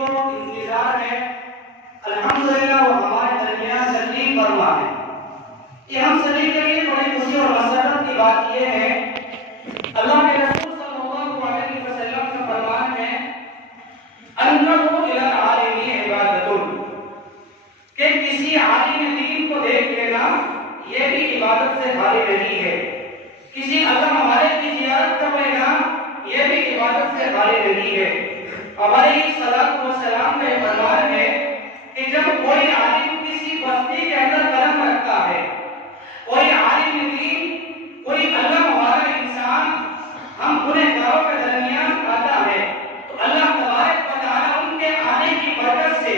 کو انتظار ہے الحمدللہ وہ ہمارے درمیان تشریف فرما ہے۔ یہ ہم سبھی کے لیے بڑی خوشی اور مسرت کی بات یہ ہے، اللہ کے رسول صلی اللہ علیہ وسلم کا فرمان ہے انظروا الی العالم عبادۃ، کہ کسی عالم دین کو دیکھ لینا یہ بھی عبادت سے خالی نہیں ہے، کسی اللہ ہمارے کی زیارت کر لینا یہ بھی عبادت سے خالی نہیں ہے۔ ہمارے صلوات و سلام کا فرمان ہے کہ جب کوئی عالم کسی بستی کے اندر قدم رکھتا ہے، کوئی عالم دین، کوئی اللہ ہمارا انسان ہم گنہگاروں کے درمیان آتا ہے، تو اللہ تبارک و تعالیٰ ان کے آنے کی برکت سے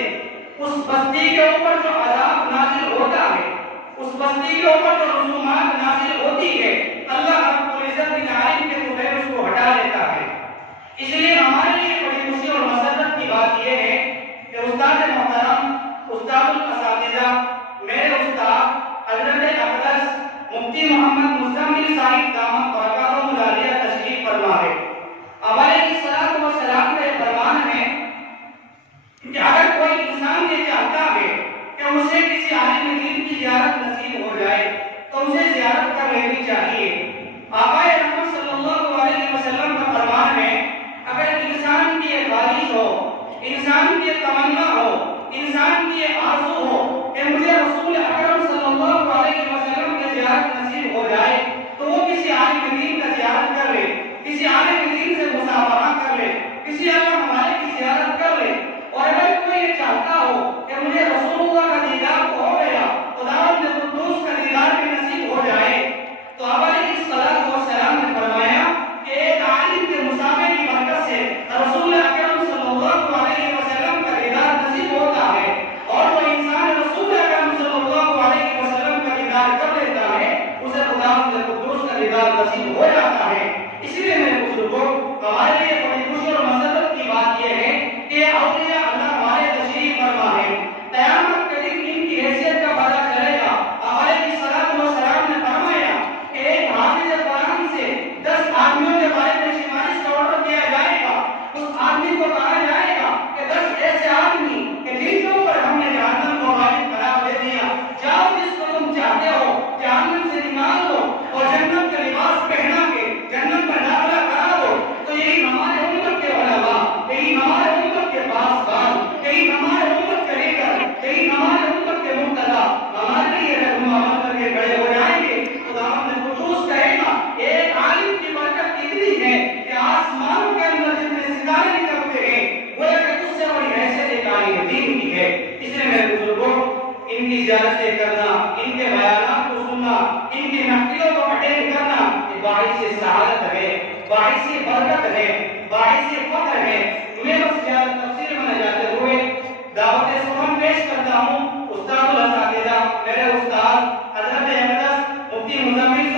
اس بستی کے اوپر جو عذاب نازل ہوتا ہے، اس بستی کے اوپر جو رسومات نازل ہوتی ہے، اللہ رب العزت ان عالم کے بغیر اس کو ہٹا لیتا ہے۔ اس لیے ہمارے لیے بڑی خوشی اور مسرت کی بات یہ ہے کہ استاد محترم، استاد الاساتذہ، میرے استاد حضرت اقدس مفتی محمد مزمل صاحب دامت برکاتہ العالیہ تشریف فرما ہے۔ ہمارے صلوات و سلام کا فرمان ہے کہ اگر کوئی انسان یہ چاہتا ہے کہ اسے کسی عالم دین کی زیارت نصیب ہو جائے تو اسے زیارت کر لینی چاہیے۔ آقا رحمت صلی اللہ علیہ وسلم کا فرمان ہے اگر انسان کی یہ خواہش ہو، انسان کی تمنا ہو، انسان کی آرزو ہو کہ مجھے رسول اکرم صلی اللہ علیہ وسلم کی زیارت نصیب ہو جائے تو وہ کسی عالم دین کا زیارت کر لے، کسی عالم دین سے مصافحہ کر لے، کسی اللہ ہمارے کی زیارت کر لے۔ اور اگر کوئی یہ چاہتا ہو کہ مجھے رسول اللہ کا دیدار تو ہو گیا، خداوند قدوس کا دیدار بھی نصیب ہو جائے، تو آپ علیہ الصلوۃ والسلام نے فرمایا کہ ایک عالم کے مصافحے کی برکت سے رسول اکرم صلی اللہ علیہ وسلم کا دیدار نصیب ہوتا ہے، اور وہ انسان رسول اکرم صلی اللہ علیہ وسلم کا دیدار کر لیتا ہے، اسے خداوند قدوس کا دیدار نصیب ہو جاتا ہے۔ اسی لیے میرے بزرگوں، ہمارے لیے بڑی خوشی اور مسرت کی بات یہ ہے کہ اولیاء اللہ ہمارے تشریف فرما ہے۔ قیامت کے دن ان کی حیثیت کا پتہ چلے گا۔ ہمارے صلوات و سلام نے فرمایا کہ ایک حافظ قرآن سے 10 آدمیوں کے بارے میں سفارش کا آرڈر کیا جائے گا، اس آدمی کو کہا جائے گا کہ 10 ایسے آدمی کہ جن کے اوپر ہم نے جہنم کو غالب قرار دے دیا، جاؤ جس کو تم چاہتے ہو جہنم سے نکال دو اور جنت کا لباس پہنا کے جنت میں داخلہ کرا دو۔ تو یہی ہمارے امت کے علماء، یہی ہمارے امت کے پاسبان، یہی ہمارے امت کے لیڈر، یہی ہمارے امت کے مقتدا ہمارے لیے رہنما بن کر کے کھڑے ہو جائیں گے۔ خداوند قدوس کہے گا ایک عالم کی برکت اتنی ہے کہ آسمان کے اندر جتنے ستارے نکلتے ہیں وہ ایک اس سے بڑی حیثیت ایک عالم دین کی ہے۔ اس لیے میرے بزرگوں، ان کی زیارتیں کرنا، ان کے بیانات کو سننا، ان کی نقلوں کو اٹینڈ کرنا یہ باعث سعادت ہے، باعث برکت ہے، باعث فخر ہے۔ میں بس زیادہ تفصیل میں نہ جاتے ہوئے دعوت سخن پیش کرتا ہوں استاد الاساتذہ، میرے استاد حضرت اقدس مفتی مزمل